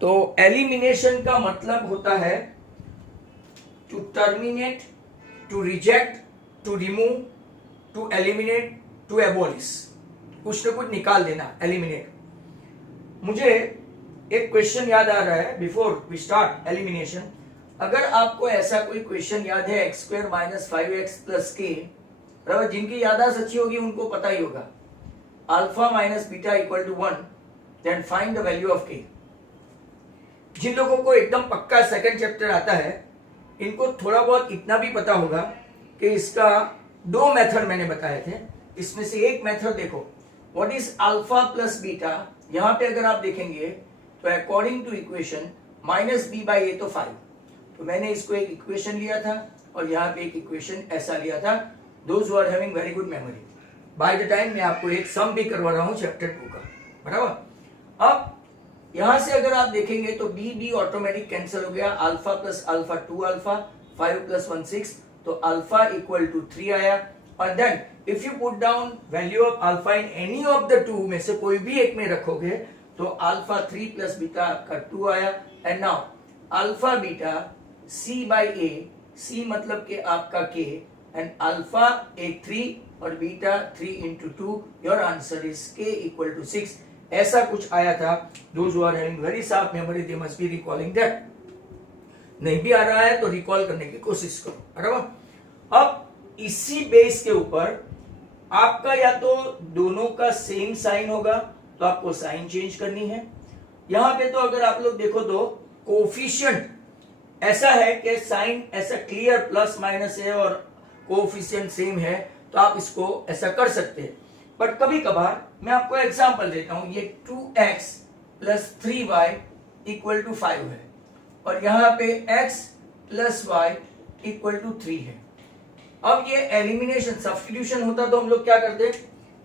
तो एलिमिनेशन का मतलब होता है to terminate, to reject, to remove, to eliminate, to abolish, कुछ न कुछ निकाल देना, एलिमिनेट। मुझे एक क्वेश्चन याद आ रहा है बिफोर वी स्टार्ट एलिमिनेशन। अगर आपको ऐसा कोई क्वेश्चन याद है x square minus 5x plus के, बराबर, जिनकी याददाश्त अच्छी होगी उनको पता ही होगा, alpha minus beta equal to 1, then find the value of K. जिन लोगों को एकदम पक्का सेकंड चैप्टर आता है, इनको थोड़ा बहुत इतना भी पता होगा कि इसका दो मेथड मैंने बताए थे। इसमें से एक मेथड देखो, what is alpha plus beta. यहां पे अगर आप देखेंगे तो according to equation minus b by a तो 5, तो मैंने इसको एक इक्वेशन लिया था और यहाँ पे एक इक्वेशन ऐसा लिया था। Those who are having very good memory, by the time मैं आपको एक सम भी करवा रहा हूँ चैप्टर 2 का, बराबर। अब यहां से अगर आप देखेंगे तो बी बी ऑटोमेटिक कैंसिल हो गया, alpha plus alpha 2 alpha, 5 plus 1 6, तो अल्फा इक्वल टू 3 आया। और then if you put down value of alpha in any of the two में से कोई भी एक में रखोगे तो अल्फा 3 प्लस बीटा का 2 आया। And now alpha beta c by a, c मतलब के आपका के, एंड अल्फा एक 3 और beta 3 into 2, your answer is k equal to 6। ऐसा कुछ आया था। Those who are having very sharp memory they must be recalling that. नहीं भी आ रहा है तो रिकॉल करने की कोशिश करो, बराबर। अब इसी बेस के ऊपर आपका या तो दोनों का सेम साइन होगा तो आपको साइन चेंज करनी है। यहां पे तो अगर आप लोग देखो तो कोफिशिएंट ऐसा है कि साइन ऐसा क्लियर प्लस माइनस है और कोफिशिएंट सेम है, तो आप इसको ऐसा कर सकते हैं। बट कभी कभार मैं आपको एग्जांपल देता हूं, ये 2x plus 3y equal to 5 है और यहां पे x plus y equal to 3 है। अब ये एलिमिनेशन सब्स्टिट्यूशन होता तो हम लोग क्या करते,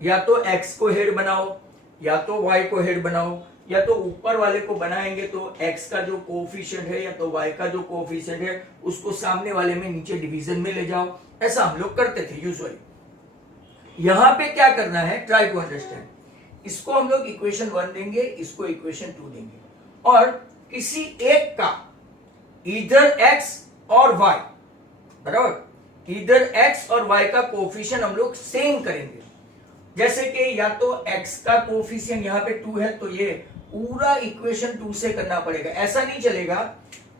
या तो x को हेड बनाओ या तो y को हेड बनाओ, या तो ऊपर वाले को बनाएंगे तो x का जो कोफिशिएंट है या तो y का जो कोफिशिएंट है उसको सामने वाले में नीचे डिवीजन में ले जाओ। ऐसा हम लोग करते थे यूजुअली। यहां पे क्या करना है, ट्राई टू अंडरस्टैंड। इसको हम लोग इक्वेशन 1 देंगे, इसको इक्वेशन 2 देंगे, और किसी एक का इधर x और y, बराबर, इधर x और y का कोफिशिएंट हम लोग सेम करेंगे। जैसे कि या तो x का कोफिशिएंट यहाँ पे 2 है तो ये पूरा इक्वेशन 2 से करना पड़ेगा। ऐसा नहीं चलेगा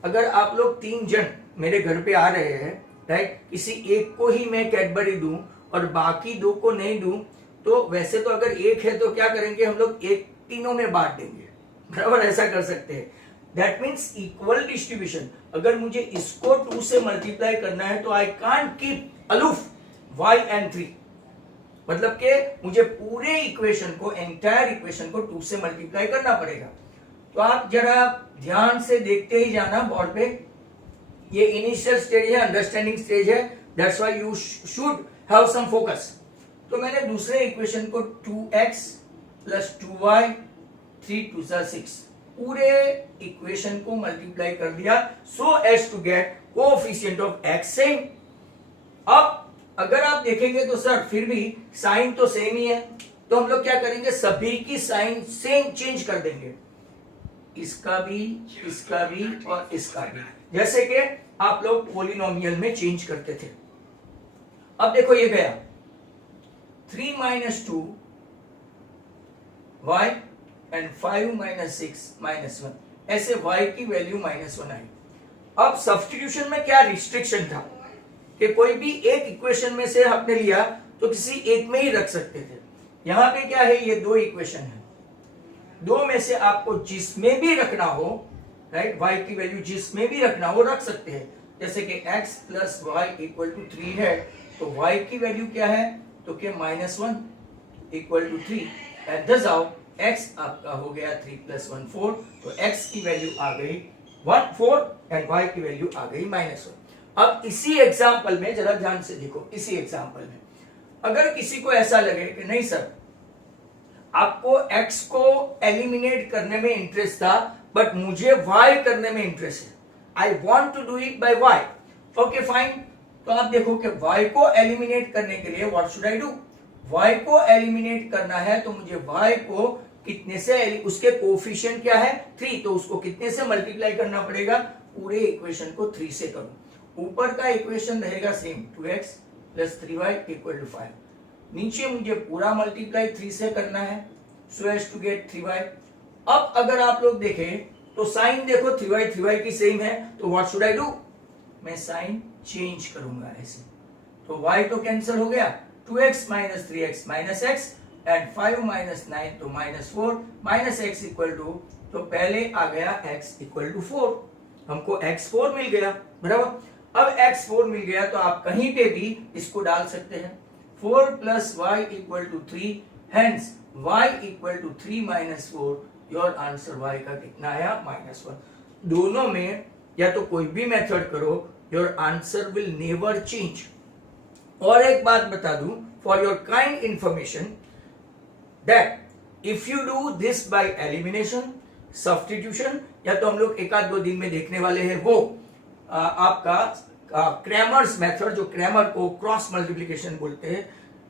अगर आप लोग 3 जन मेरे घर पे आ रहे हैं, राइट, किसी एक को ही मैं कैडबरी दूं और बाकी 2 को नहीं दूं, तो वैसे तो अगर एक है तो क्या करेंगे हम लोग, एक तीनों में बांट देंगे, बराबर, ऐसा कर सकते हैं। That means equal distribution. अगर मुझे इसको 2 से मल्टीप्लाई करना है तो I can't keep aloof y and 3, मतलब कि मुझे पूरे इक्वेशन को, एंटायर इक्वेशन को 2 से मल्टीप्लाई करना पड़ेगा। तो आप जरा ध्यान से देखते ही जाना बोर्ड पे। ये इनिशियल स्टेज है, अंडरस्टैंडिंग स्टेज है, that's why you should have some focus. तो मैंने दूसरे इक्वेशन को 2x प्लस 2y 3 2 6 पूरे इक्वेशन को मल्टीप्लाई कर दिया so as to get coefficient of x same. अब अगर आप देखेंगे तो सर फिर भी साइन तो सेम ही है, तो हम लोग क्या करेंगे, सभी की साइन सेम चेंज कर देंगे, इसका भी और इसका भी, जैसे कि आप लोग पॉलिनोमियल में चेंज करते थे। अब देखो ये गया 3 minus 2 y and 5 minus 6 minus 1, ऐसे y की वैल्यू -1 आई। अब सब्स्टिट्यूशन में क्या रिस्ट्रिक्शन था कि कोई भी एक इक्वेशन में से आपने लिया तो किसी एक में ही रख सकते थे। यहां पे क्या है, ये 2 इक्वेशन है, 2 में से आपको जिसमें भी रखना हो, राइट, y की वैल्यू जिसमें भी रखना हो रख सकते हैं। जैसे कि x plus y equal to 3 है तो y की वैल्यू क्या है, तो क्या -1 इक्वल टू 3, एंड दस आओ x आपका हो गया 3 प्लस 1 4, तो x की वैल्यू आ गई 1 4 एंड y की वैल्यू आ गई -1। अब इसी एग्जाम्पल में जरा ध्यान से देखो, इसी एग्जाम्पल में अगर किसी को ऐसा लगे कि नहीं सर आपको x को एलिमिनेट करने में इंटरेस्ट था बट मुझे y करने में इंटरेस्ट है, I want to do it by y, okay fine. तो आप देखो कि y को एलिमिनेट करने के लिए what should I do, y को एलिमिनेट करना है तो मुझे y को कितने से, उसके कोफिशिएंट क्या है 3, तो उसको कितने से मल्टीप्लाई करना पड़ेगा, पूरे इक्वेशन को 3 से करो। ऊपर का इक्वेशन रहेगा same 2x plus 3y equal to 5, नीचे मुझे पूरा मल्टीप्लाई 3 से करना है सो एज टू गेट 3y। अब अगर आप लोग देखें तो साइन देखो 3y की सेम है, तो व्हाट शुड आई डू, मैं साइन चेंज करूंगा ऐसे, तो y तो कैंसिल हो गया, 2x minus 3x minus x and 5 minus 9 तो minus 4 minus x equal to, तो पहले आ गया x इक्वल टू 4, हमको x4 मिल गया बराबर। अब x4 मिल गया तो आप कहीं पे भी इसको डाल सकते हैं, 4 plus y equal to 3, hence y equal to 3 minus 4, your answer y का कितना आया -1। दोनों में या तो कोई भी मेथड करो, your answer will never change. और एक बात बता दूं for your kind information, that if you do this by elimination substitution, या तो हम लोग एक आध 2 दिन में देखने वाले हैं वो आपका क्रैमर्स मेथड, जो क्रैमर को क्रॉस मल्टीप्लिकेशन बोलते हैं,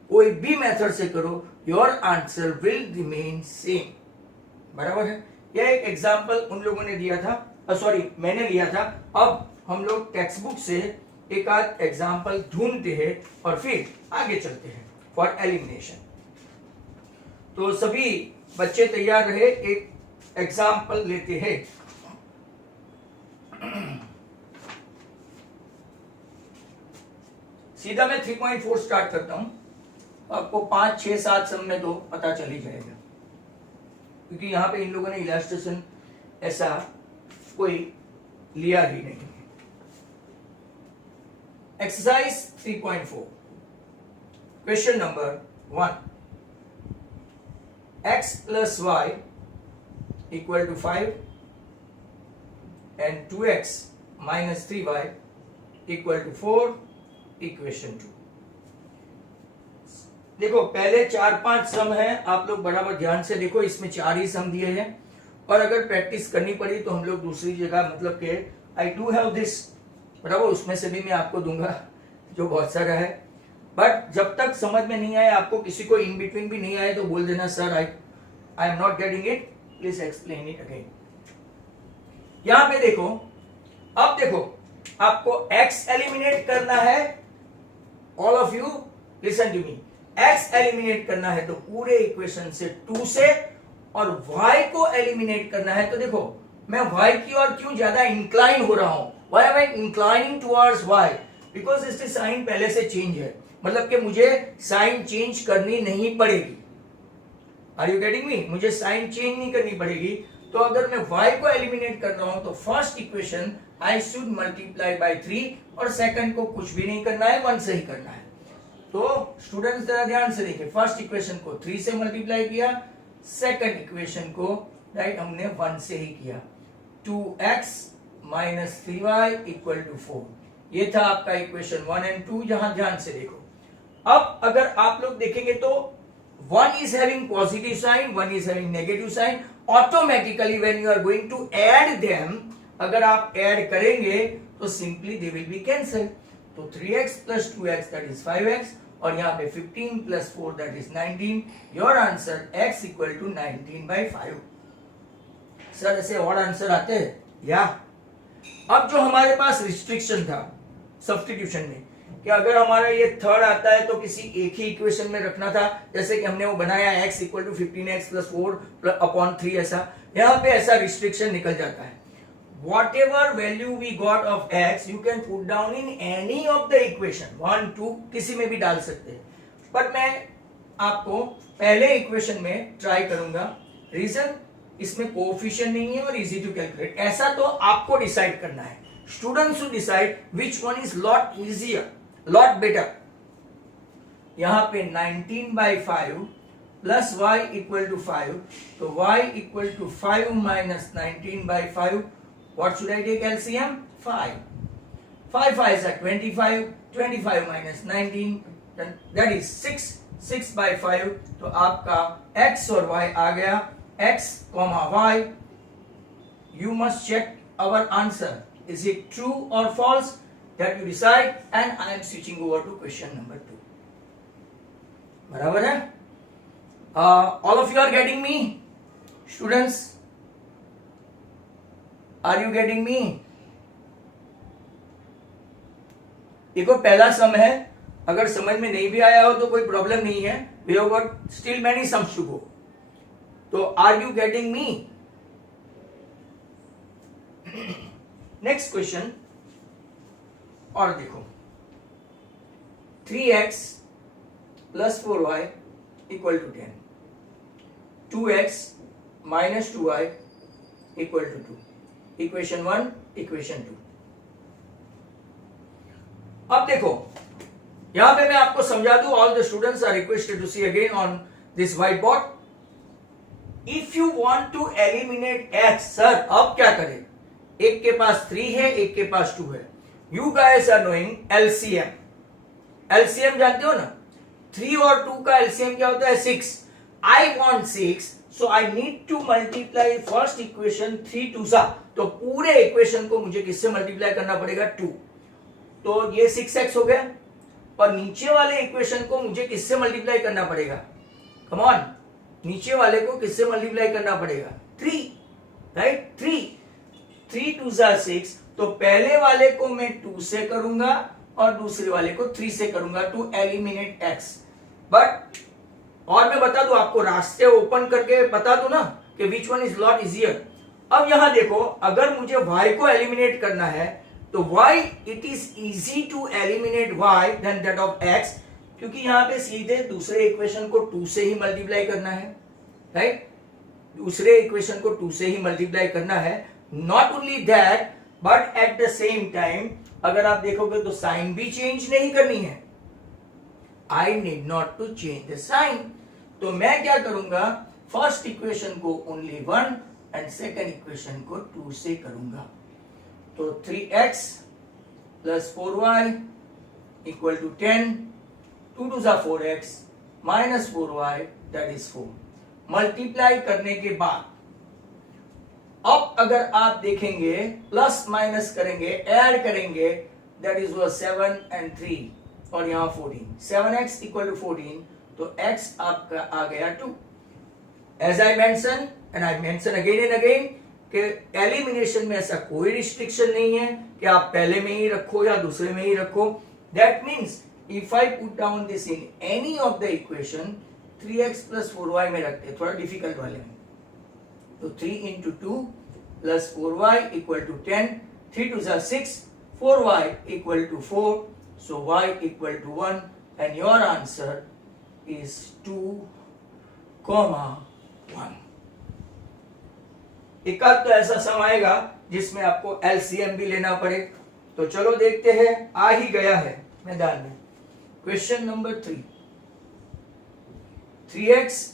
कोई भी मेथड से करो your answer will remain same, बराबर है। यह एक एग्जांपल उन लोगों ने दिया था, सॉरी मैंने लिया था। अब हम लोग टेक्स्ट बुक से एक आध एग्जांपल ढूंढते हैं और फिर आगे चलते हैं फॉर एलिमिनेशन। तो सभी बच्चे तैयार रहे, एक एग्जांपल लेते हैं। सीधा मैं 3.4 स्टार्ट करता हूं, आपको 5, 6, 7 सम में तो पता चल ही जाएगा, क्योंकि यहां पे इन लोगों ने इलस्ट्रेशन ऐसा कोई लिया ही नहीं है। Exercise 3.4 question number 1, x plus y equal to 5 and 2x minus 3y equal to 4, equation 2। देखो पहले 4-5 सम है, आप लोग बराबर ध्यान से देखो, इसमें 4 ही सम दिए हैं, और अगर प्रैक्टिस करनी पड़ी तो हम लोग दूसरी जगह, मतलब कि आई डू हैव दिस बराबर, उसमें से भी मैं आपको दूंगा जो बहुत सारा है। बट जब तक समझ में नहीं आए, आपको किसी को इन बिटवीन भी नहीं आए तो बोल देना sir I am not getting it, please explain it again. यहां पे देखो, अब देखो आपको x एलिमिनेट करना है, all of you listen to me, x eliminate करना है तो पूरे इक्वेशन से 2 से, और y को एलिमिनेट करना है तो देखो मैं y की ओर क्यों ज्यादा इंक्लाइन हो रहा हूं, why am I inclining towards y, because इसके साइन पहले से चेंज है, मतलब कि मुझे साइन चेंज करनी नहीं पड़ेगी। आर यू गेटिंग मी, मुझे साइन चेंज नहीं करनी पड़ेगी। तो अगर मैं y को एलिमिनेट कर रहा हूं तो first equation I should multiply by 3, और सेकंड को कुछ भी नहीं करना है, 1 से ही करना है। तो स्टूडेंट्स जरा ध्यान से देखिए, फर्स्ट इक्वेशन को 3 से मल्टीप्लाई किया, सेकंड इक्वेशन को राइट हमने 1 से ही किया, 2x minus 3y equal to 4, ये था आपका इक्वेशन 1 एंड 2। जहां ध्यान से देखो, अब अगर आप लोग देखेंगे तो 1 is having positive sign, 1 is having negative sign, automatically when you are going to add them, अगर आप ऐड करेंगे तो simply they will be cancel, तो 3x plus 2x that is 5x, और यहाँ पे 15 plus 4 that is 19, your answer x equal to 19/5। Sir ऐसे और आंसर आते हैं या? अब जो हमारे पास रिस्ट्रिक्शन था सब्स्टिट्यूशन में, कि अगर हमारा ये थर्ड आता है तो किसी एक ही इक्वेशन में रखना था, जैसे कि हमने वो बनाया x equal to 15x plus 4 upon 3, ऐसा यहाँ पे ऐसा रिस्ट्रिक्शन निकल जाता है। Whatever value we got of x, you can put down in any of the equation, 1, 2 किसी में भी डाल सकते हैं, पर मैं आपको पहले इक्वेशन में ट्राई करूंगा। रीजन, इसमें कोएफिशिएंट नहीं है और इजी टू कैलकुलेट, ऐसा तो आपको डिसाइड करना है। Students to decide which one is lot easier, lot better. यहां पे 19/5 प्लस y इक्वल टू 5, तो y equal to 5 minus 19/5, what should I take LCM? 5. 5 5s are 25, 25 minus 19, that is 6, 6/5, तो आपका x और y आ गया, x, y, you must check our answer, is it true or false, that you decide, and I am switching over to question number 2. बराबर है? All of you are getting me? Students, are you getting me? देखो पहला सम है, अगर समझ में नहीं भी आया हो तो कोई प्रॉब्लम नहीं है, we have got still many sums to go. तो are you getting me? Next question और देखो, 3x plus 4y equal to 10, 2x minus 2y equal to 2. Equation 1, equation 2. अब देखो यहां पे मैं आपको समझा दूं, all the students are requested to see again on this whiteboard. If you want to eliminate x, sir अब क्या करें? एक के पास 3 है, एक के पास 2 है. You guys are knowing LCM. LCM जानते हो ना? 3 और 2 का एलसीएम क्या होता है? 6. I want 6, so I need to multiply first equation 3 2 सा. तो पूरे इक्वेशन को मुझे किससे मल्टीप्लाई करना पड़ेगा? 2. तो ये 6x हो गया, और नीचे वाले इक्वेशन को मुझे किससे मल्टीप्लाई करना पड़ेगा? कम ऑन, नीचे वाले को किससे मल्टीप्लाई करना पड़ेगा? 3, राइट? 3 2 सा 6. तो पहले वाले को मैं 2 से करूंगा और दूसरे वाले को 3 से करूंगा टू एलिमिनेट x. बट और मैं बता दूं आपको, रास्ते ओपन करके बता दूं ना कि विच वन इज लॉट इजियर. अब यहां देखो, अगर मुझे y को एलिमिनेट करना है तो y, it is easy to eliminate y then that of x, क्योंकि यहां पे सीधे दूसरे इक्वेशन को 2 से ही मल्टीप्लाई करना है, राइट? दूसरे इक्वेशन को 2 से ही मल्टीप्लाई करना है. Not only that, but at the same time अगर आप देखोगे तो साइन भी चेंज नहीं करनी है. I need not to change the sign. तो मैं क्या करूंगा? फर्स्ट इक्वेशन को ओनली 1 एंड सेकेंड इक्वेशन को 2 से करूंगा. तो 3x plus 4y equal to 10, 2 2 सा 4x minus 4y that is 4. Multiply करने के बाद अब अगर आप देखेंगे, प्लस माइनस करेंगे, ऐड करेंगे, दैट इज 7 एंड 3 और यहां 14. 7x इक्वल टू 14, तो x आपका आ गया 2. As I mention and I mention again and again कि एलिमिनेशन में ऐसा कोई रिस्ट्रिक्शन नहीं है कि आप पहले में ही रखो या दूसरे में ही रखो. That means if I put down this in any of the equation, 3x plus 4y में रखते हैं, थोड़ा डिफिकल्ट वाले में. तो 3 into 2 plus 4y equal to 10, 3 2 सा 6, 4y equal to 4, so y equal to 1 and your answer is 2, 1. एक आध तो ऐसा सम आएगा जिसमें आपको एलसीएम भी लेना पड़े. तो चलो देखते हैं, आ ही गया है मैदान में. Question number 3, 3x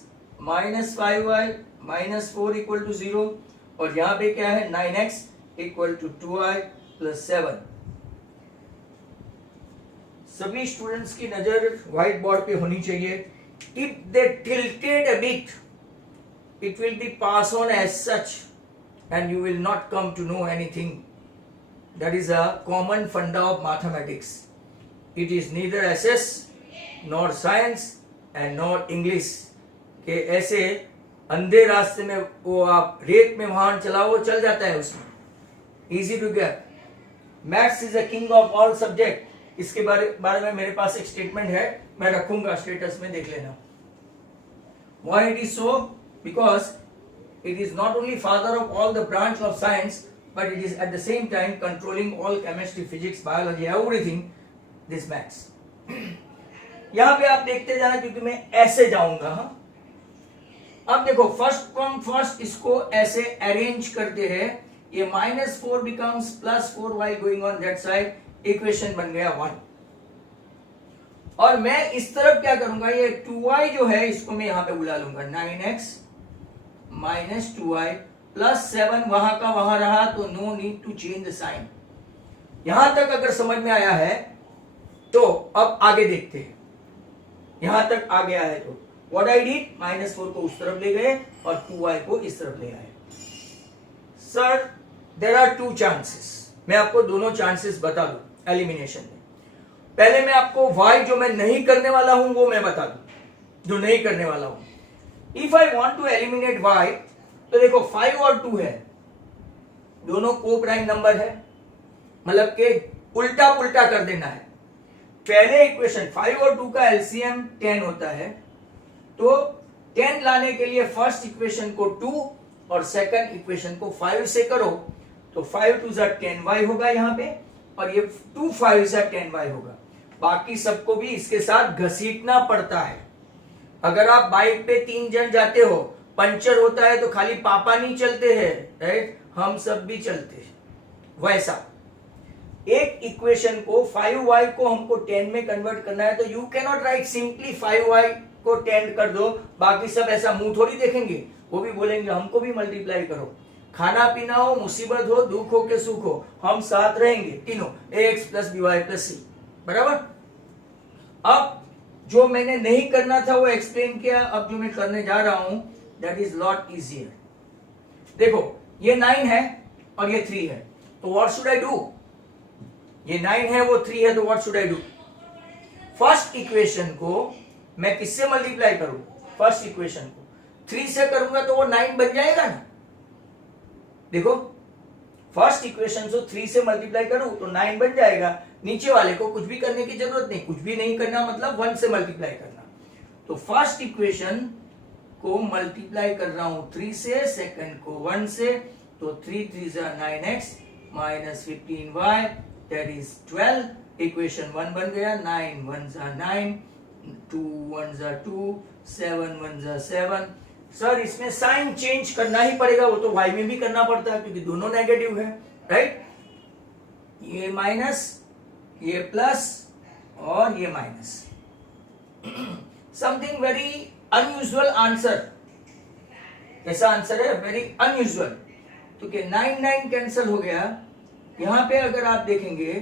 minus 5y minus 4 equal to 0, और यहां पे क्या है? 9x equal to 2y plus 7. सभी स्टूडेंट्स की नजर व्हाइट बोर्ड पे होनी चाहिए. If they tilted a bit, it will be passed on as such and you will not come to know anything. That is a common funda of mathematics. It is neither SS nor science and nor English. कि ऐसे अंधे रास्ते में वो आप रेत में वाहन चलाओ, वो चल जाता है उसमें. Easy to get. Maths is a king of all subject. इसके बारे में मेरे पास एक स्टेटमेंट है, मैं रखूंगा स्टेटस में, देख लेना. Why it is so? Because it is not only father of all the branch of science, but it is at the same time controlling all chemistry, physics, biology, everything, this maths. यहां पे आप देखते जाना क्योंकि मैं ऐसे जाऊंगा. अब देखो, फर्स्ट फ्रॉम फर्स्ट इसको ऐसे अरेंज करते हैं. ये -4 becomes +4y going on that side. Equation बन गया 1. और मैं इस तरफ क्या करूंगा? ये 2y जो है इसको मैं यहां पे बुला लूंगा. 9x माइनस 2y प्लस 7 वहां का वहां रहा, तो no need to change the sign. यहां तक अगर समझ में आया है तो अब आगे देखते हैं. यहां तक आ गया है तो व्हाट आई डिड, -4 को उस तरफ ले गए और 2y को इस तरफ ले आए. Sir there are 2 chances. मैं आपको दोनों चांसेस बता दूं एलिमिनेशन में. पहले मैं आपको y जो मैं नहीं करने वाला हूं वो मैं बता दूं, जो नहीं करने वाला हूं. If I want to eliminate y, तो देखो 5 और 2 है, दोनों को प्राइम नंबर है, मतलब के उल्टा पुल्टा कर देना है। पहले इक्वेशन 5 और 2 का एलसीएम 10 होता है, तो 10 लाने के लिए फर्स्ट इक्वेशन को 2 और सेकंड इक्वेशन को 5 से करो, तो 5 2 जा 10y होगा यहाँ पे, और ये 2 5 जा 10y होगा। बाकी सबको भी इसके साथ घसीटना पड़ता है। अगर आप बाइक पे 3 जन जाते हो, पंचर होता है तो खाली पापा नहीं चलते हैं, राइट, हम सब भी चलते हैं। वैसा एक इक्वेशन को 5y को हमको 10 में कन्वर्ट करना है, तो you can not right simply 5y को 10 कर दो, बाकी सब ऐसा मुंह थोड़ी देखेंगे, वो भी बोलेंगे हमको भी मल्टीप्लाई करो। खाना पीना हो, मुसीबत हो, दुख हो के सुख हो, हम साथ रहेंगे तीनों, ax plus by plus c, बराबर। अब जो मैंने नहीं करना था वो एक्सप्लेन किया, अब जो मैं करने जा रहा हूं दैट इज लॉट इजियर। देखो ये 9 है और ये 3 है, तो व्हाट शुड आई डू? ये 9 है, वो 3 है, तो what should I do? First equation को मैं किससे मल्टीप्लाई करूं? फर्स्ट इक्वेशन को 3 से करूंगा तो वो 9 बन जाएगा ना। देखो फर्स्ट इक्वेशन को 3 से मल्टीप्लाई करूं तो 9 बन जाएगा। नीचे वाले को कुछ भी करने की जरूरत नहीं, कुछ भी नहीं करना, मतलब 1 से मल्टीप्लाई करना। तो फर्स्ट इक्वेशन को मल्टीप्लाई कर रहा हूं 3 से, सेकंड को 1 से, तो 3 3 जा 9x minus 15y that is 12। Equation 1 बन गया, 9 1 जा 9, 2 1 जा 2, 7 1 जा 7। सर इसमें साइन चेंज करना ही पड़ेगा, वो तो y में भी करना पड़ता है क्योंकि दोनों नेगेटिव है, राइट। ये माइनस, ये प्लस और ये minus. Something very unusual answer. कैसा आंसर है? Very unusual. तो क्या 9 9 कैंसिल हो गया। यहां पे अगर आप देखेंगे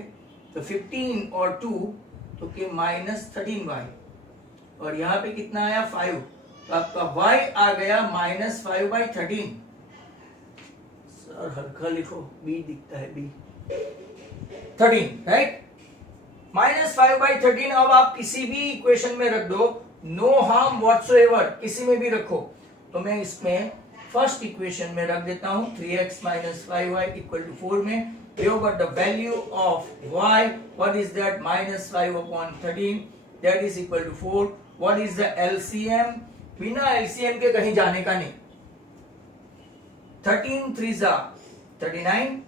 तो 15 और 2 तो के माइनस 13y, और यहां पे कितना आया 5, तो आपका y आ गया माइनस 5/13। सर हल्का लिखो, b दिखता है, b 13, राइट, माइनस 5/13। अब आप किसी भी इक्वेशन में रख दो, नो हार्म व्हाटसोएवर, किसी में भी रखो। तो मैं इसमें फर्स्ट इक्वेशन में रख देता हूं 3x minus 5y equal to 4 में। You got the value of y, what is that? Minus 5/13, that is equal to 4. What is the LCM? बिना LCM के कहीं जाने का नहीं। 13 3 जा 39,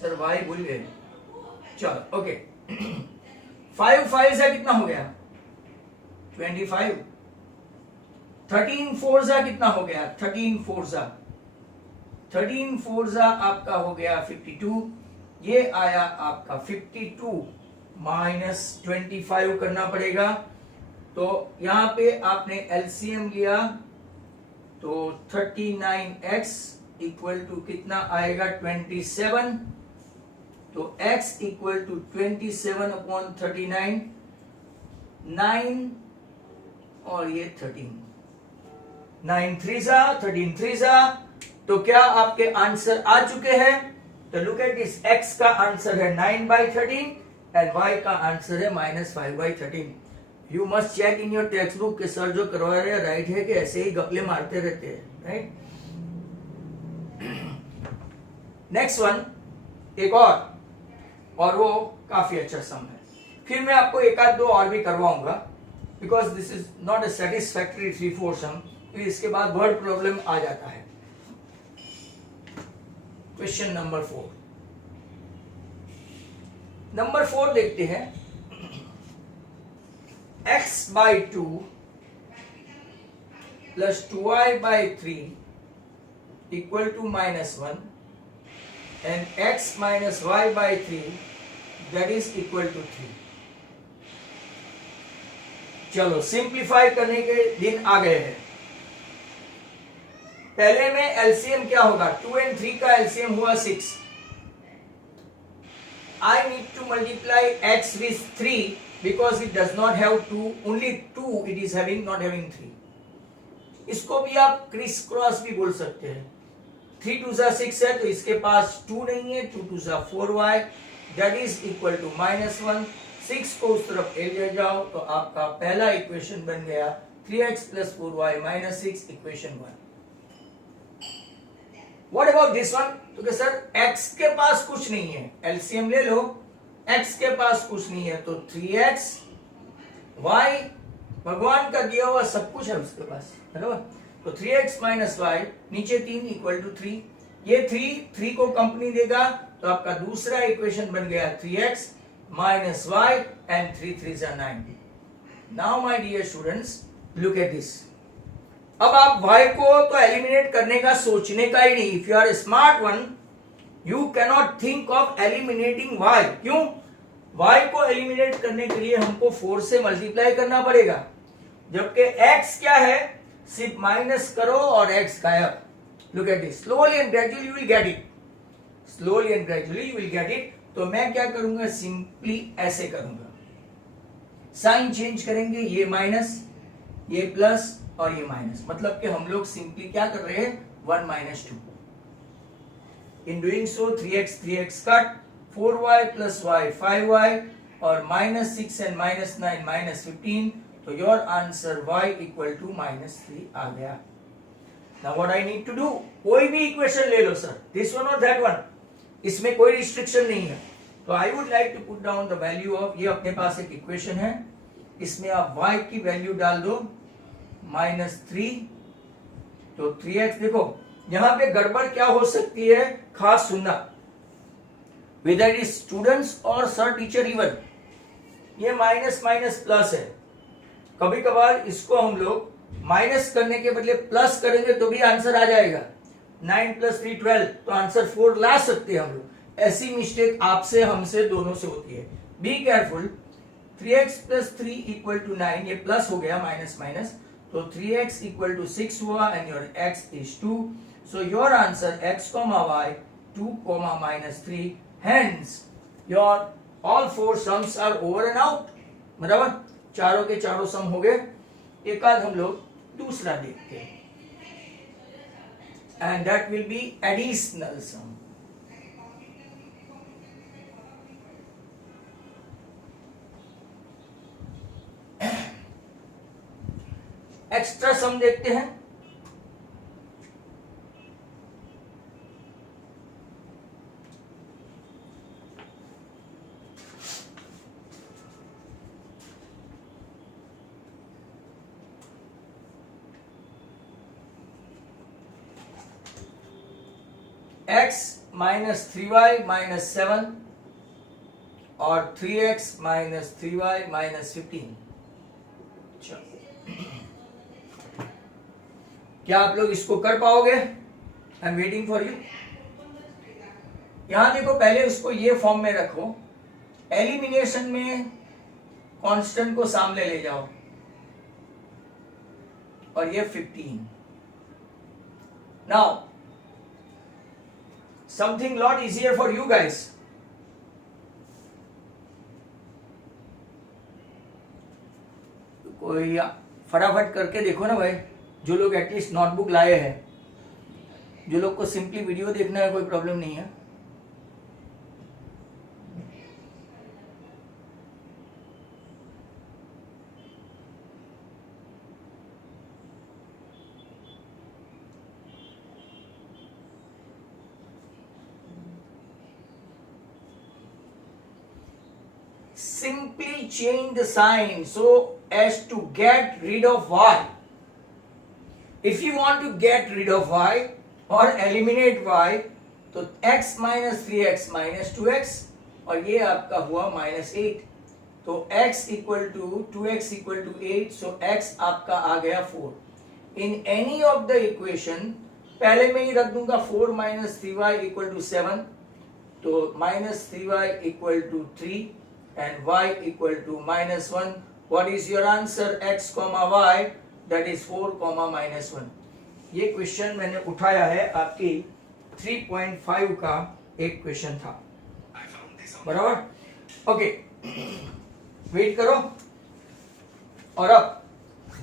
सर y भूल गए, चलो ओके। 5 5 जा कितना हो गया? 25। 13 4 जा कितना हो गया? 13 4 जा 13 4 जा आपका हो गया 52। ये आया आपका 52 माइनस 25 करना पड़ेगा। तो यहां पे आपने एलसीएम लिया तो 39x इक्वल टू कितना आएगा? 27। तो x इक्वल टू 27/39, 9 और ये 13, 9 3 जा 13 3 जा। तो क्या आपके आंसर आ चुके हैं? तो लुक एट दिस, x का आंसर है 9/13 एंड y का आंसर है minus 5/13। You must check in your text book के सर जो करवा रहे हैं राइट है कि ऐसे ही गपले मारते रहते हैं, राइट। नेक्स्ट वन एक और वो काफी अच्छा सम है। फिर मैं आपको एक आध दो और भी करवाऊंगा because this is not A satisfactory 3/4 सम। फिर इसके बाद वर्ड प्रॉब्लम आ जाता है। Question number 4। नंबर 4 देखते हैं। x/2 plus 2y/3 equal to -1 and x minus y/3 that is equal to 3। चलो सिंप्लीफाई करने के दिन आ गए हैं। पहले में एलसीएम क्या होगा? 2 and 3 का एलसीएम हुआ 6। I need to multiply x with 3 because it does not have 2, only 2 it is having, not having 3. इसको भी आप क्रिस क्रॉस भी बोल सकते हैं। 3 2 6 है तो इसके पास 2 नहीं है, 2 2 4y that is equal to -1। 6 को उस तरफ ले जाओ तो आपका पहला इक्वेशन बन गया 3x plus 4y minus 6 equation 1। What about this one? तो सर x के पास कुछ नहीं है, एलसीएम ले लो, x के पास कुछ नहीं है तो 3x, y भगवान का दिया हुआ सब कुछ है उसके पास, बराबर। तो 3x माइनस वाई, नीचे 3 इक्वल टू 3, ये 3 को कंपनी देगा तो आपका दूसरा इक्वेशन बन गया 3x माइनस वाई एंड 3 3 जा 9। Now my dear students look at this. अब आप y को तो एलिमिनेट करने का सोचने का ही नहीं। If you are smart one you cannot think of eliminating y। क्यों? y को एलिमिनेट करने के लिए हमको 4 से मल्टीप्लाई करना पड़ेगा, जबकि x क्या है, सिर्फ माइनस करो और x गायब। Look at this, slowly and gradually you will get it, slowly and gradually you will get it. तो मैं क्या करूंगा, सिंपली ऐसे करूंगा, साइन चेंज करेंगे, ये माइनस, ये प्लस और ये माइनस, मतलब कि हम लोग सिंपली क्या कर रहे हैं, 1 minus 2। In doing so 3x cut, 4y plus y 5y और माइनस 6 एंड माइनस 9 माइनस 15। तो your answer y equal to -3 आ गया। Now what I need to do, कोई भी इक्वेशन ले लो सर, दिस वन और दैट वन, इसमें कोई रिस्ट्रिक्शन नहीं है। तो I would like to put down the value of, ये अपने पास एक इक्वेशन है, इसमें आप y की वैल्यू डाल दो -3, तो 3x। देखो यहां पे गड़बड़ क्या हो सकती है, खास सुनना, whether it is students और सर टीचर इवन, ये माइनस माइनस प्लस है। कभी कभार इसको हम लोग माइनस करने के बदले प्लस करेंगे तो भी आंसर आ जाएगा, 9 + 3 12, तो आंसर 4 ला सकते हैं हम लोग। ऐसी मिस्टेक आपसे हमसे दोनों से होती है, बी केयरफुल। 3x + 3 = 9, ये प्लस हो गया माइनस माइनस, तो 3x = 6 हुआ and your x is 2। So your answer x, y 2, -3, hence your all 4 sums are over and out, बराबर, चारों के चारों सम हो गए। एक आध हम लोग दूसरा देखते हैं, and that will be additional sum. Extra sum देखते हैं। x - 3y - 7 और 3x - 3y - 15। क्या आप लोग इसको कर पाओगे? I am waiting for you. यहां देखो, पहले उसको ये फॉर्म में रखो, एलिमिनेशन में कांस्टेंट को सामने ले जाओ और ये 15। Now something lot easier for you guys. कोई फटाफट करके देखो ना भाई, जो लोग एटलीस्ट नोटबुक लाए हैं, जो लोग को सिंपली वीडियो देखना है कोई प्रॉब्लम नहीं है। Simply change the sign so as to get rid of y. If you want to get rid of y or eliminate y, तो x - 3x - 2x और ये आपका हुआ -8, तो x = 2x = 8, so x आपका आ गया 4। In any of the equation पहले में ही रख दूंगा 4 - 3y = 7, तो -3y = 3 and y = -1. What is your answer? x, y, that is 4, -1। ये क्वेश्चन मैंने उठाया है, आपकी 3.5 का एक क्वेश्चन था, बराबर। ओके, वेट करो। और अब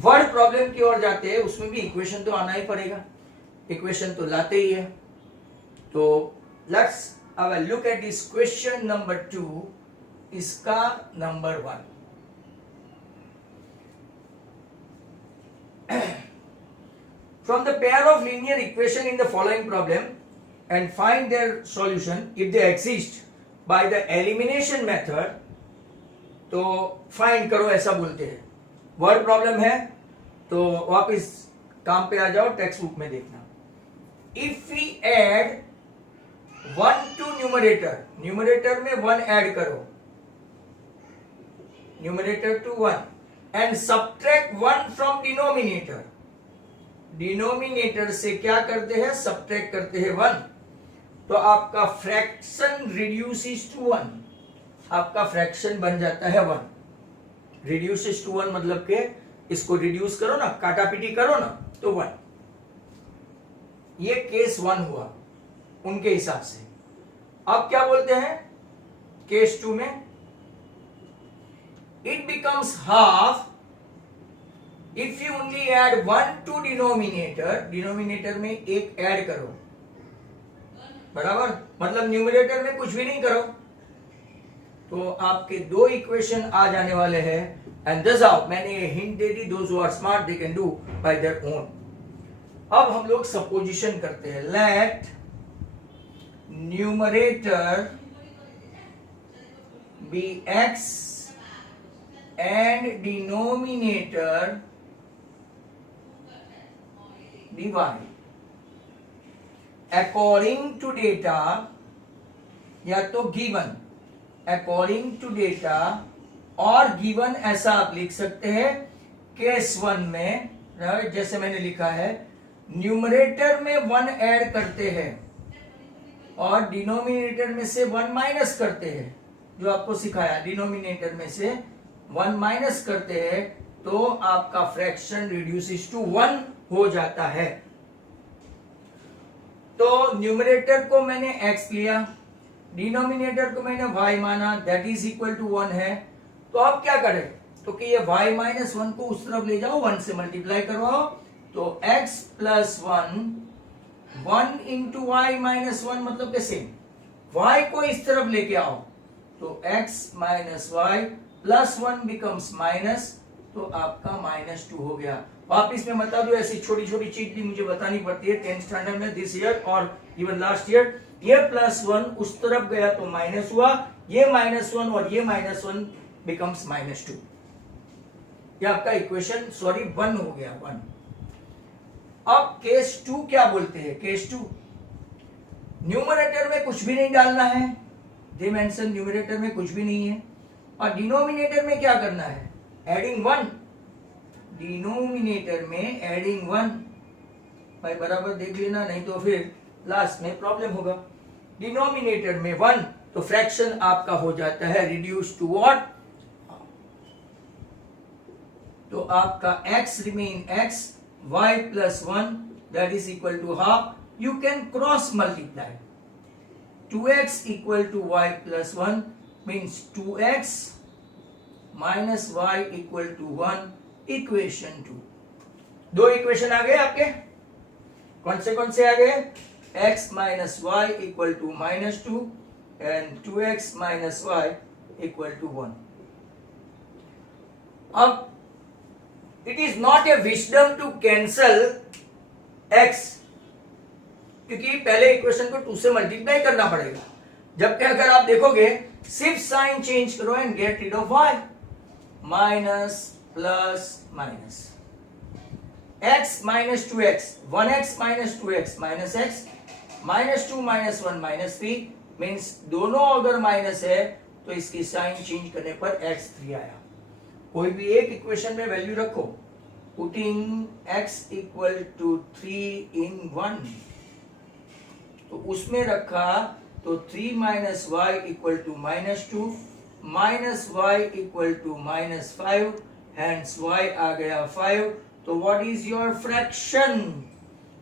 वर्ड प्रॉब्लम की ओर जाते हैं, उसमें भी इक्वेशन तो आना ही पड़ेगा, इक्वेशन तो लाते ही है। तो let's have a look at this question number 2, इसका number 1। From the pair of linear equation in the following problem, and find their solution if they exist by the elimination method, तो find करो ऐसा बोलते हैं। Word problem है तो वापस काम पे आ जाओ, टेक्स्ट बुक में देखना। If we add 1 to numerator, numerator में 1 ऐड करो, numerator to 1 and subtract 1 from denominator, denominator से क्या करते हैं, सब्ट्रैक्ट करते हैं 1, तो आपका फ्रैक्शन रिड्यूसेस टू 1, आपका फ्रैक्शन बन जाता है 1। रिड्यूसेस टू 1 मतलब के इसको रिड्यूस करो ना, काटापीटी करो ना, तो 1। ये केस 1 हुआ उनके हिसाब से। अब क्या बोलते हैं केस 2 में, it becomes half if you only add 1 to denominator, denominator में 1 ऐड करो, बराबर, मतलब न्यूमरेटर में कुछ भी नहीं करो, तो आपके 2 इक्वेशन आ जाने वाले हैं। एंड दिस आउट, मैंने ये हिंट दे दी, those who are smart they can do by their own. अब हम लोग सपोजिशन करते हैं, let numerator be x and denominator dy according to data, या तो गिवन अकॉर्डिंग टू डेटा, और गिवन ऐसा आप लिख सकते हैं केस 1 में, जैसे मैंने लिखा है, न्यूमरेटर में 1 ऐड करते हैं और डिनोमिनेटर में से 1 माइनस करते हैं, जो आपको सिखाया, डिनोमिनेटर में से 1 माइनस करते हैं, तो आपका फ्रैक्शन रिड्यूसेस टू 1 हो जाता है। तो न्यूमरेटर को मैंने x लिया, डिनोमिनेटर को मैंने y माना, दैट इज इक्वल टू 1 है। तो अब क्या करें, तो कि ये y माइनस 1 को उस तरफ ले जाओ, 1 से मल्टीप्लाई करवाओ, तो x plus 1 into y minus 1 मतलब के सेम, y को इस तरफ लेके आओ, तो x minus y plus 1 becomes minus, तो आपका -2 हो गया। वापिस मैं बता दूं, ऐसी छोटी छोटी चीज भी मुझे बतानी पड़ती है 10th स्टैंडर्ड में, दिस ईयर और इवन लास्ट ईयर। ये +1 उस तरफ गया तो माइनस हुआ, ये -1 और ये -1 बिकम्स -2। ये आपका इक्वेशन 1 हो गया 1। अब केस 2 क्या बोलते हैं, केस 2 न्यूमरेटर में कुछ भी नहीं डालना है, दे मेंशन न्यूमरेटर में कुछ भी नहीं है, और डिनोमिनेटर में क्या करना है, एडिंग 1, डिनोमिनेटर में एडिंग 1, भाई बराबर देख लेना, नहीं तो फिर लास्ट में प्रॉब्लम होगा। डिनोमिनेटर में 1, तो फ्रैक्शन आपका हो जाता है रिड्यूस टू व्हाट, तो आपका x remain x, y plus 1 that is equal to half, you can cross multiply, 2x equal to y plus 1 means 2x minus y equal to 1, equation 2। 2 equation आ गए आपके, कौन से आ गए, x minus y equal to -2 and 2x minus y equal to 1। अब it is not a wisdom to cancel x, क्योंकि पहले इक्वेशन को 2 से मल्टीप्लाई करना पड़ेगा, जबकि अगर आप देखोगे सिर्फ साइन चेंज करो and get rid of y, minus plus minus, x minus 2x, 1x minus 2x minus x, -2 -1 -3 means दोनों अगर माइनस है तो इसकी साइन चेंज करने पर x3 आया। कोई भी एक इक्वेशन में वैल्यू रखो, putting x equal to 3 in 1, तो उसमें रखा तो 3 minus y equal to -2, minus y equal to -5, hence y आ गया 5। तो what is your fraction,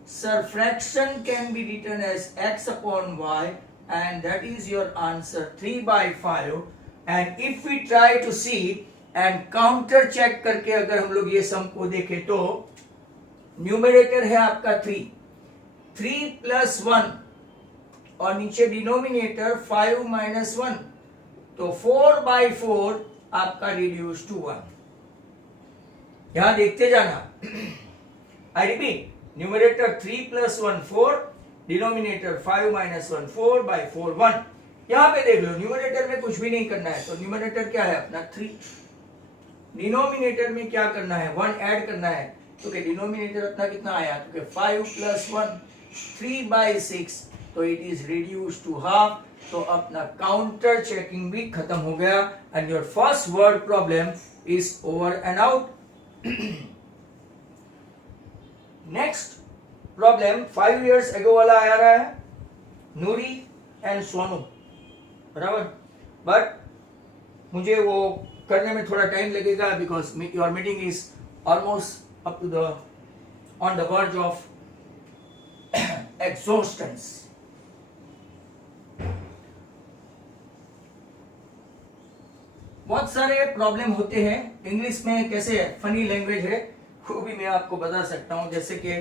sir fraction can be written as x upon y and that is your answer 3/5। and if we try to see and counter check करके अगर हम लोग ये सम को देखें तो न्यूमरेटर है आपका 3 प्लस 1 और नीचे डिनोमिनेटर 5 माइनस 1, तो 4/4 आपका रिड्यूस टू 1। यहां देखते जाना, I repeat, numerator 3 plus 1 4, denominator 5 minus 1 4 by 4 1। यहां पे देख लो न्यूमरेटर में कुछ भी नहीं करना है, तो न्यूमरेटर क्या है अपना 3। डिनोमिनेटर में क्या करना है 1 ऐड करना है, तो कि डिनोमिनेटर अपना कितना आया, तो कि 5 प्लस 1 3 बाई 6, तो it is reduce to half. तो अपना काउंटर चेकिंग भी खत्म हो गया and your first word problem is over and out. Next problem 5 years ago वाला आ रहा है, नूरी एंड सोनू, बराबर। बट मुझे वो करने में थोड़ा टाइम लगेगा because your meeting is almost up to the on the verge of exhaustions। बहुत सारे प्रॉब्लम होते हैं इंग्लिश में, कैसे है फनी लैंग्वेज है, वो भी मैं आपको बता सकता हूं। जैसे कि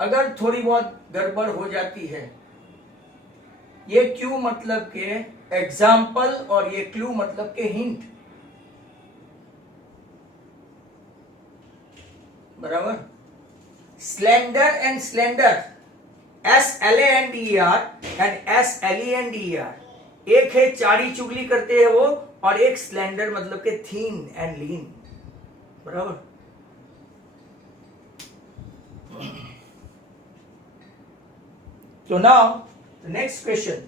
अगर थोड़ी बहुत गड़बड़ हो जाती है, ये क्यू मतलब के एग्जाम्पल और ये क्लू मतलब के हिंट, बराबर। Slender and slender, SLANDER and SLENDER, एक है चाड़ी चुगली करते हैं वो, और एक स्लेंडर मतलब के थीन एंड लीन, बराबर। तो नाउ द नेक्स्ट क्वेश्चन।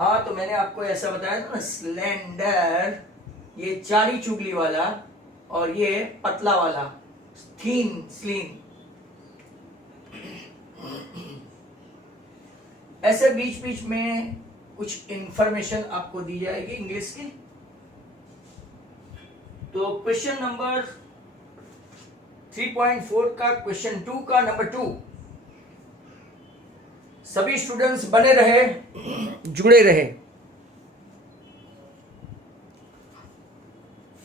हाँ, तो मैंने आपको ऐसा बताया था ना, स्लेंडर ये चाड़ी चुगली वाला और ये पतला वाला थीन स्लीन। ऐसे बीच बीच में कुछ इंफॉर्मेशन आपको दी जाएगी इंग्लिश की। तो क्वेश्चन नंबर 3.4 का क्वेश्चन 2 का नंबर 2, सभी स्टूडेंट्स बने रहे, जुड़े रहे।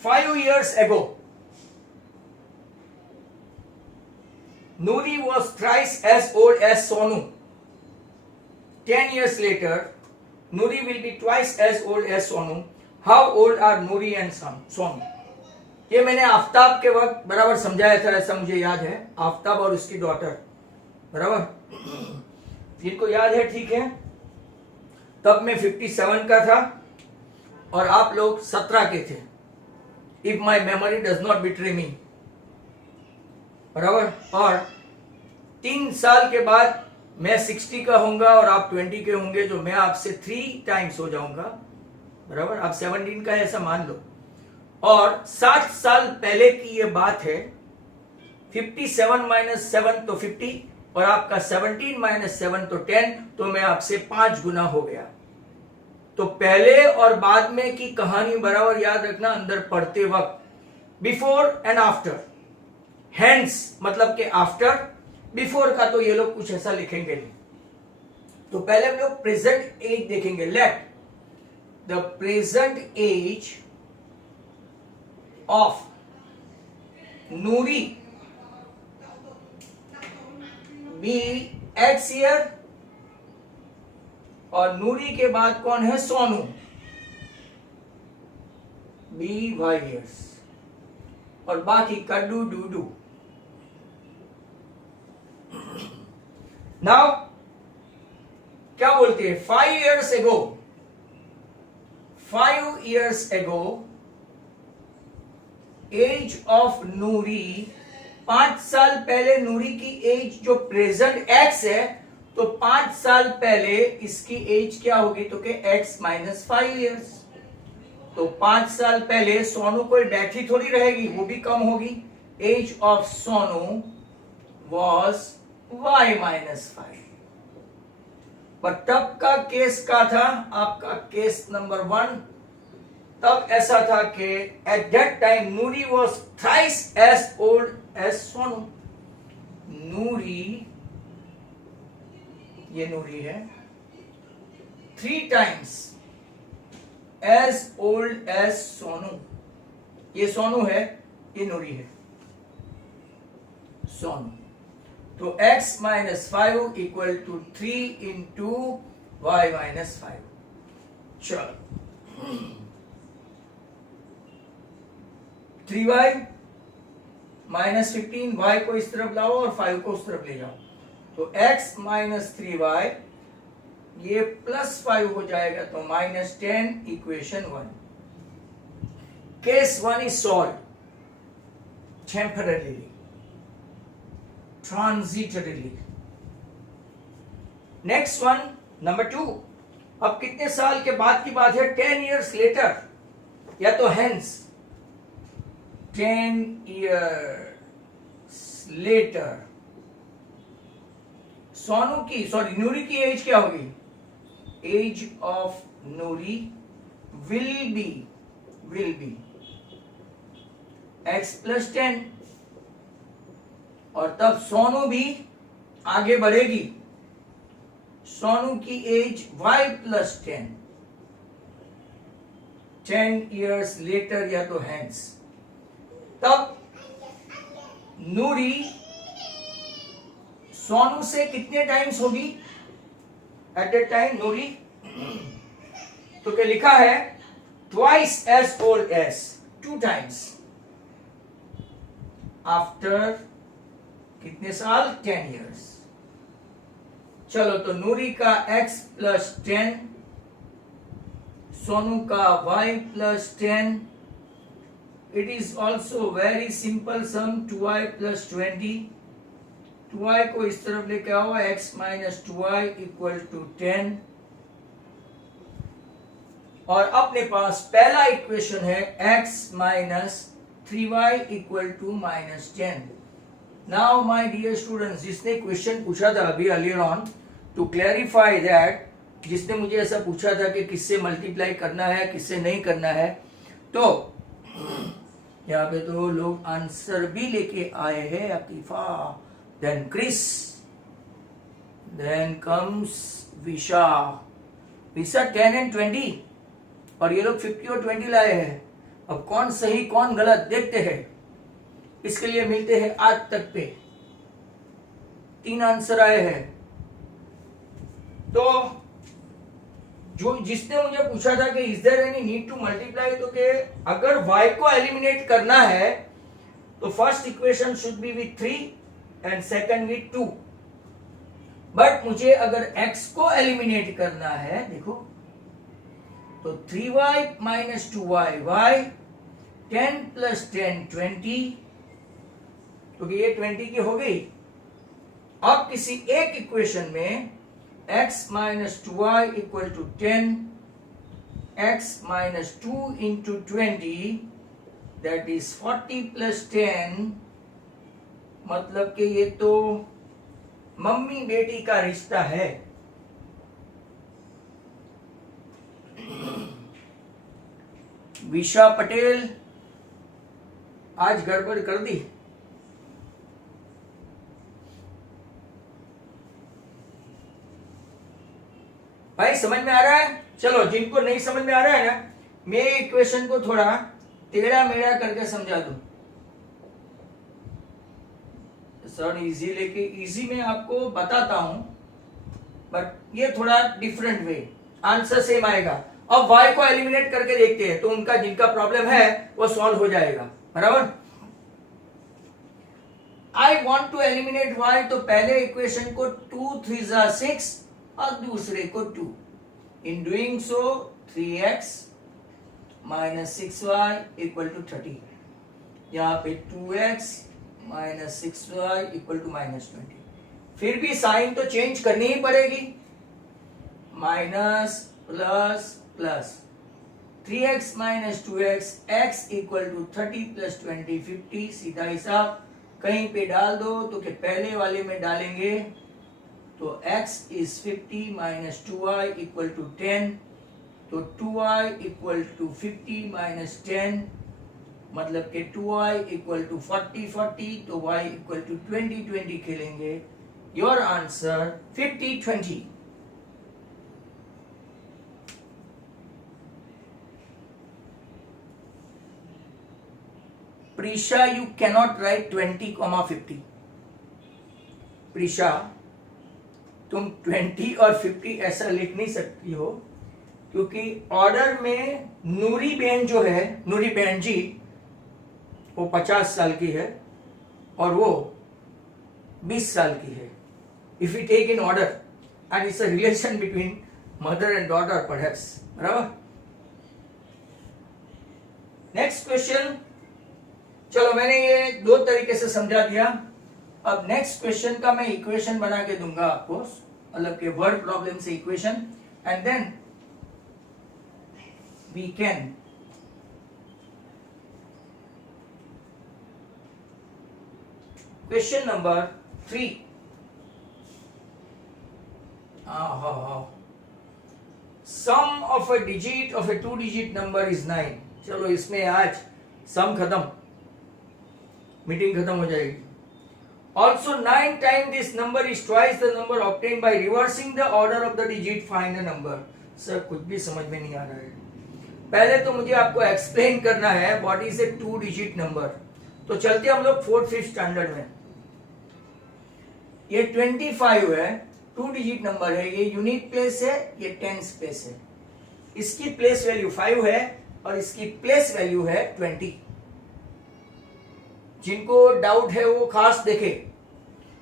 5 years ago, Nuri was thrice as old as Sonu. 10 years later, Nuri will be twice as old as Sonu. How old are Nuri and Sonu? ये मैंने आफ्ताब के वक्त बराबर समझाया था, ऐसा मुझे याद है। आफ्ताब और उसकी डॉटर, बराबर, जिनको याद है ठीक है। तब मैं 57 का था और आप लोग 17 के थे, if my memory does not betray me, बराबर। और 3 साल के बाद मैं 60 का होऊंगा और आप 20 के होंगे, जो मैं आपसे 3 times हो जाऊंगा, बराबर। आप 17 का है ऐसा मान लो। और 60 साल पहले की ये बात है। 57 माइनस 7 तो 50, और आपका 17 माइनस 7 तो 10, तो मैं आपसे 5 गुना हो गया। तो पहले और बाद में की कहानी बराबर याद रखना अंदर पढ़ते वक्त, बिफोर एंड आफ्टर। हेंस मतलब के आफ्टर, बिफोर का तो ये लोग कुछ ऐसा लिखेंगे नहीं। तो पहले हम लोग प्रेजेंट एज देखेंगे। Let the present age of Noori be X year, और नूरी के बाद कौन है सोनू, बी Y ईयर्स, और बाकी कड्डू डूडू। नाउ क्या बोलते हैं, 5 years ago, 5 years ago, age of Noori, 5 साल पहले नूरी की एज जो प्रेजेंट X है, तो 5 साल पहले इसकी एज क्या होगी, तो कि X माइनस 5 years। तो 5 साल पहले सोनू कोई बैठी थोड़ी रहेगी, वो भी कम होगी। Age of Sonu was Y minus 5। पर तब का केस का था, आपका केस नंबर 1, तब ऐसा था कि at that time Noori was thrice as old as Sonu. Noori, ये नूरी है, 3 times as old as Sonu. ये सोनू है, ये नूरी है, सोनू। तो x minus 5 equal to 3 into y minus 5। चलो 3y माइनस 15, y को इस तरफ लाओ और 5 को उस तरफ ले जाओ। तो x माइनस 3y ये +5 हो जाएगा, तो -10 equation 1. Case 1 is solve temporarily, transitorily. Next one, number 2. अब कितने साल के बाद की बात है? 10 years later या तो hence. 10 years later सोनू की, नूरी की एज क्या होगी? Age of Noori will be x + 10, और तब सोनू भी आगे बढ़ेगी. सोनू की एज y + 10, 10 years later या तो hence. तब नूरी सोनू से कितने टाइम्स होगी एट दैट टाइम? नूरी तो क्या लिखा है? twice as old as, 2 times. After कितने साल? 10 years. चलो, तो नूरी का x + 10, सोनू का y + 10. It is also very simple sum, 2y + 20. 2y को इस तरफ लेके आओ, x - 2y = 10. और अपने पास पहला इक्वेशन है x - 3y = -10. Now my dear students, जिसने क्वेश्चन पूछा था अभी earlier on, to clarify that, जिसने मुझे ऐसा पूछा था कि किससे मल्टीप्लाई करना है, किससे नहीं करना है, तो यहाँ पे तो लोग आंसर भी लेके आए हैं. Akifa, then Chris, then comes विशा. 10 and 20, और ये लोग 50 और 20 लाए हैं. अब कौन सही कौन गलत देखते हैं. इसके लिए मिलते हैं आज तक पे. 3 आंसर आए हैं. तो जिसने मुझे पूछा था कि is there any need to multiply, तो कि अगर y को एलिमिनेट करना है तो first equation should be with 3 and second with 2. But मुझे अगर x को एलिमिनेट करना है, देखो, तो 3y - 2y, y 10 + 10 20, तो ये 20 की हो गई. अब किसी एक इक्वेशन में x - 2y = 10, x - 2 × 20, that is 40 + 10, मतलब कि ये तो मम्मी बेटी का रिश्ता है. विशा पटेल आज गड़बड़ कर दी. भाई समझ में आ रहा है? चलो, जिनको नहीं समझ में आ रहा है ना, मैं इक्वेशन को थोड़ा टेढ़ा मेढ़ा करके समझा दूं. सर इजी लेके इजी में आपको बताता हूं, बट ये थोड़ा डिफरेंट वे, आंसर सेम आएगा. अब y को एलिमिनेट करके देखते हैं, तो उनका जिनका प्रॉब्लम है वो सॉल्व हो जाएगा. बराबर. I want to eliminate y, तो पहले इक्वेशन को 2 × 3 = 6 और दूसरे को 2. In doing so 3x - 6y = 30. यहाँ पे 2x - 6y = -20. फिर भी साइन तो चेंज करनी ही पड़ेगी. Minus plus plus 3x - 2x, x = 30 + 20 50. सीधा हिसाब कहीं पे डाल दो, तो कि पहले वाले में डालेंगे तो x is 50 - 2y = 10, तो 2y = 50 - 10, मतलब कि 2y = 40 40, तो y = 20 20 खेलेंगे. Your answer 50 20. Prisha, you cannot right 20, 50. Prisha, तुम 20 और 50 ऐसा लिख नहीं सकती हो, क्योंकि ऑर्डर में नूरी बहन जो है, नूरी बहन जी, वो 50 साल की है और वो 20 साल की है. if we take in order, and it's a relation between mother and daughter perhaps. बराबर. Next question. चलो मैंने ये दो तरीके से समझा दिया. अब नेक्स्ट क्वेश्चन का मैं इक्वेशन बना के दूंगा आपको, मतलब के वर्ड प्रॉब्लम से equation, and then we can question number 3. Sum of a digit of a 2 digit number is 9. चलो इसमें आज सम खत्म, मीटिंग खत्म हो जाएगी. Also 9 time this number is twice the number obtain by reversing the order of the digit, find the number. Sir कुछ भी समझ में नहीं आ रहा है. पहले तो मुझे आपको एक्सप्लेन करना है what is a 2 digit number. तो चलते हम लोग 4th-5th स्टैंडर्ड में. ये 25 है, 2 डिजिट नंबर है, ये यूनिट प्लेस है, ये टेंस प्लेस है. इसकी प्लेस वैल्यू 5 है और इसकी प्लेस वैल्यू है 20. जिनको डाउट है वो खास देखे,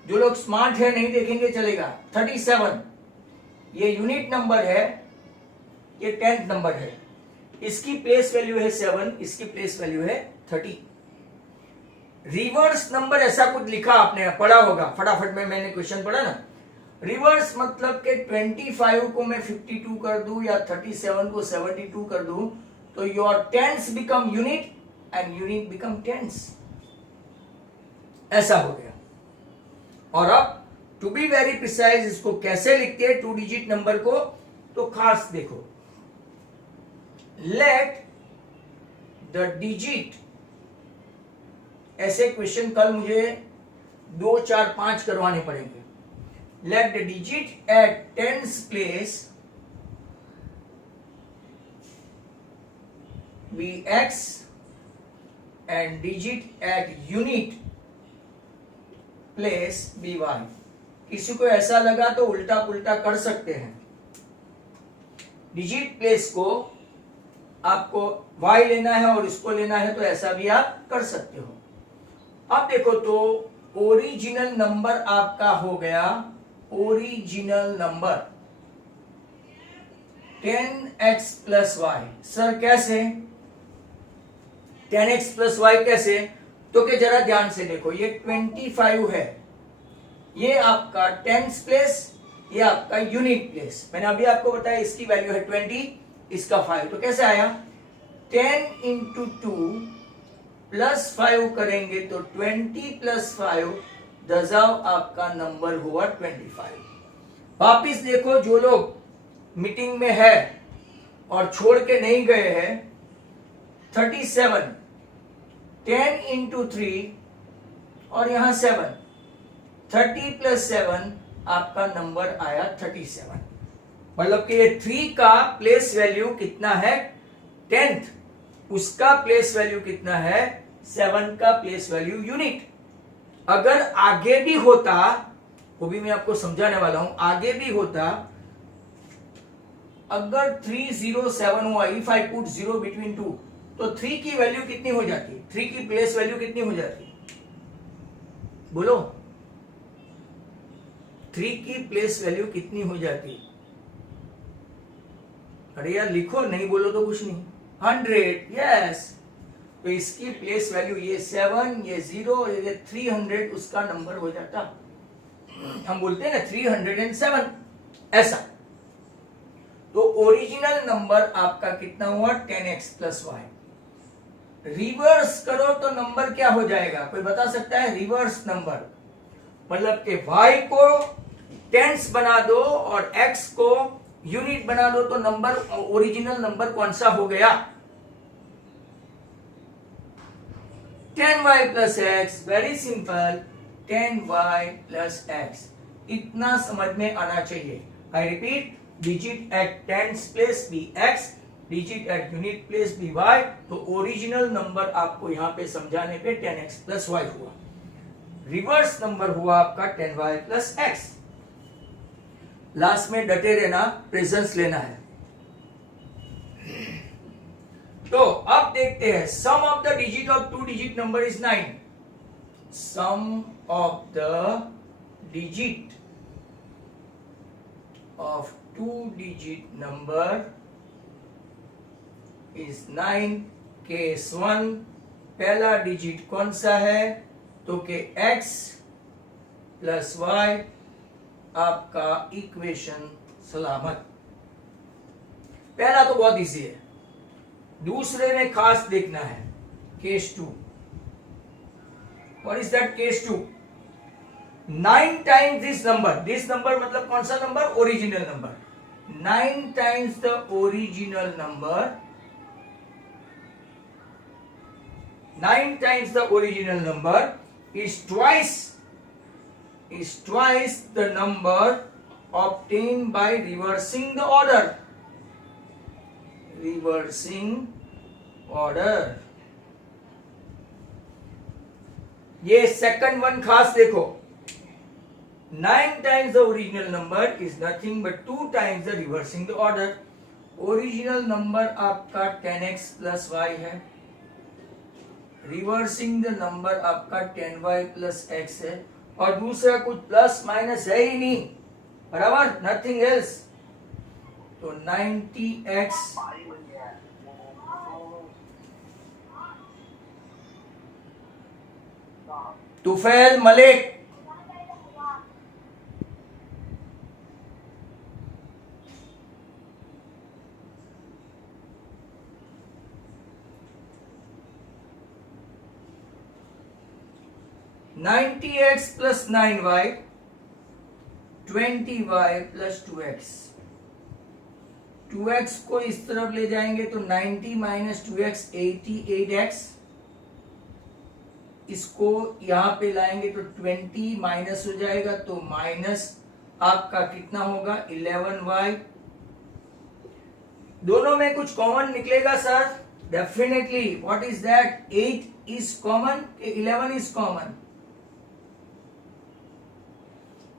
जो लोग स्मार्ट है नहीं देखेंगे चलेगा. 37 ये यूनिट नंबर है, ये 10th नंबर है. इसकी प्लेस वैल्यू है 7, इसकी प्लेस वैल्यू है 30. रिवर्स नंबर ऐसा कुछ लिखा आपने पढ़ा होगा, फटाफट में मैंने क्वेश्चन पढ़ा ना. रिवर्स मतलब के 25 को मैं 52 कर दूं या 37 को 72 कर दूं, तो your tens become unit and unit become tens. ऐसा हो गया. और अब टू बी वेरी प्रिसाइज इसको कैसे लिखते हैं 2 डिजिट नंबर को, तो खास देखो. लेट द डिजिट, ऐसे क्वेश्चन कल मुझे 2, 4, 5 करवाने पड़ेंगे. Let the digit at tens place be x and digit at unit place be y. किसी को ऐसा लगा तो उल्टा पुल्टा कर सकते हैं. डिजिट प्लेस को आपको y लेना है और इसको लेना है, तो ऐसा भी आप कर सकते हो. अब देखो तो ओरिजिनल नंबर आपका हो गया, original number 10x plus y. Sir कैसे 10x प्लस y कैसे? तो कि जरा ध्यान से देखो, ये 25 है, ये आपका टेंस प्लेस, ये आपका यूनिट प्लेस. मैंने अभी आपको बताया इसकी वैल्यू है 20, इसका 5. तो कैसे आया? 10 इंटू 2 प्लस 5 करेंगे तो 20 प्लस 5 दजाव आपका नंबर हुआ 25. वापिस देखो, जो लोग मीटिंग में है और छोड़ के नहीं गए हैं, 37 10 इंटू 3 और यहां 7, 30 प्लस 7 आपका नंबर आया 37. मतलब कि ये 3 का प्लेस वैल्यू कितना है 10th, उसका प्लेस वैल्यू कितना है 7 का प्लेस वैल्यू यूनिट. अगर आगे भी होता, वो भी मैं आपको समझाने वाला हूं, आगे भी होता, अगर 307 हुआ, इफ आई पुट 0 बिटवीन 2, तो 3 की वैल्यू कितनी हो जाती? 3 की प्लेस वैल्यू कितनी हो जाती? बोलो, 3 की प्लेस वैल्यू कितनी हो जाती? अरे यार लिखो, नहीं बोलो तो कुछ नहीं. 100. यस. तो इसकी प्लेस वैल्यू ये 7, ये 0, ये 300 उसका नंबर हो जाता. हम बोलते हैं ना 307, ऐसा. तो ओरिजिनल नंबर आपका कितना हुआ 10x प्लस y. रिवर्स करो तो नंबर क्या हो जाएगा? कोई बता सकता है? रिवर्स नंबर मतलब कि y को टेंस बना दो और x को यूनिट बना दो, तो नंबर ओरिजिनल नंबर कौन सा हो गया? 10y plus x. Very simple, 10y plus x. इतना समझ में आना चाहिए. I repeat, digit at tens place be x, digit at unit place be y. तो ओरिजिनल नंबर आपको यहां पे समझाने पे 10x प्लस y हुआ. रिवर्स नंबर हुआ आपका 10y प्लस x. लास्ट में डटे रहना, प्रेजेंस लेना है. तो अब देखते हैं, sum of the digit of 2 digit number is 9. Sum of the digit of 2-digit number is 9. Case 1 पहला डिजिट कौन सा है? तो के x प्लस वाई आपका इक्वेशन सलामत। पहला तो बहुत इजी है, दूसरे में खास देखना है। Case 2, what is that case 2? 9 times this number मतलब कौन सा number? Original number. 9 times the original number, 9 times the original number is twice the number obtained by reversing the order. Reversing order. ये सेकंड वन खास देखो। 9 times the original number is nothing but 2 times the reversing the order. Original number आपका 10x plus y है, reversing the number आपका 10y plus x है, और दूसरा कुछ प्लस माइनस है ही नहीं, बराबर, नथिंग एल्स। तो 90x Tufail Malik, ninety x plus 9y, 20y plus 2x। 2x को इस तरफ ले जाएंगे तो 90 माइनस 2x 88x। इसको यहां पे लाएंगे तो 20 माइनस हो जाएगा, तो माइनस आपका कितना होगा? 11y। दोनों में कुछ कॉमन निकलेगा sir? Definitely. What is that? 8 is common, 11 is common.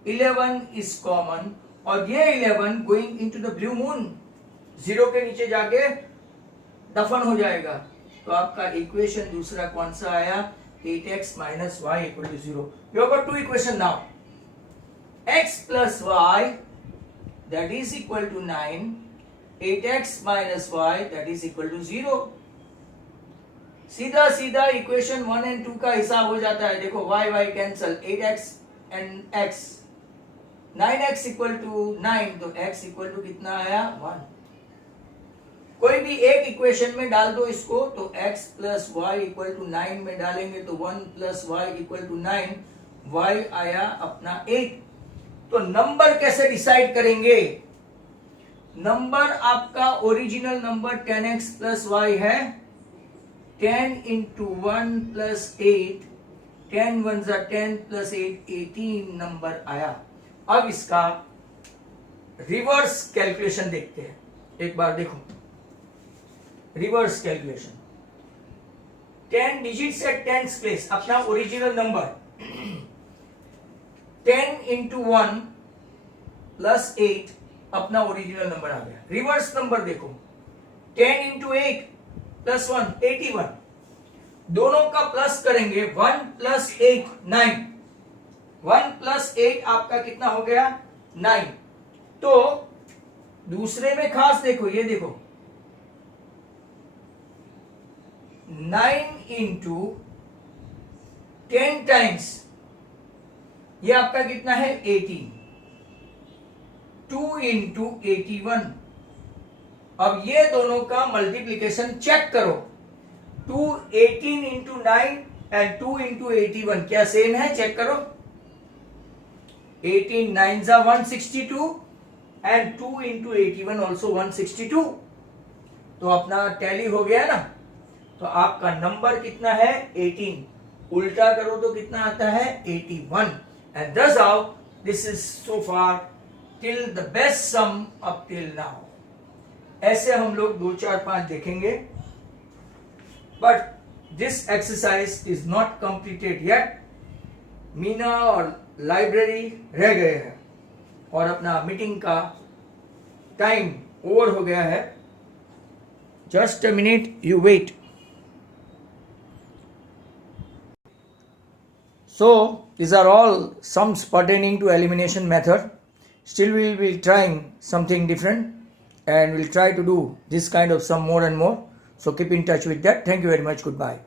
11 is common, और ये 11 going into the blue moon, 0 के नीचे जाके दफन हो जाएगा। तो आपका इक्वेशन दूसरा कौन सा आया? 8x minus y equal to 0. You have got two equation now. x plus y that is equal to 9, 8x minus y that is equal to 0. सीधा सीधा इक्वेशन 1 and 2 का हिसाब हो जाता है। देखो y cancel, 8x and x, 9x equal to 9, तो x equal to कितना आया? 1। कोई भी एक इक्वेशन में डाल दो इसको, तो x plus y equal to 9 में डालेंगे तो 1 plus y equal to 9, y आया अपना 8। तो नंबर कैसे डिसाइड करेंगे? नंबर आपका original number 10x plus Y है, 10 इंटू 1 प्लस 8, 10 1 जा 10 प्लस 8, 18 नंबर आया। अब इसका रिवर्स कैलकुलेशन देखते हैं। एक बार देखो reverse calculation. 10 digits at 10th प्लेस, अपना ओरिजिनल नंबर 10 इंटू 1 प्लस 8 अपना ओरिजिनल नंबर आ गया। रिवर्स नंबर देखो, 10 इंटू 8 प्लस 1 81, दोनों का प्लस करेंगे, 1 प्लस 8 9, 1 प्लस 8 आपका कितना हो गया? 9। तो दूसरे में खास देखो, ये देखो 9 इंटू 10 टाइम्स, ये आपका कितना है? 18। 2 इंटू 81। अब ये दोनों का मल्टीप्लीकेशन चेक करो, 2 18 इंटू 9 एंड 2 इंटू 81 क्या सेम है? चेक करो। 18 9 जा 162 एंड 2 इंटू 81 ऑल्सो 162। तो अपना टैली हो गया ना। तो आपका नंबर कितना है? 18। उल्टा करो तो कितना आता है? 81। एंड दस how this is so far till the best sum up till now. ऐसे हम लोग 2 4 5 देखेंगे, but this exercise is not completed yet. Meena और लाइब्रेरी रह गए हैं और अपना मीटिंग का टाइम ओवर हो गया है। Just a minute, you wait. So these are all sums pertaining to elimination method. Still we will be trying something different, and we'll try to do this kind of some more and more. So keep in touch with that. Thank you very much. Goodbye.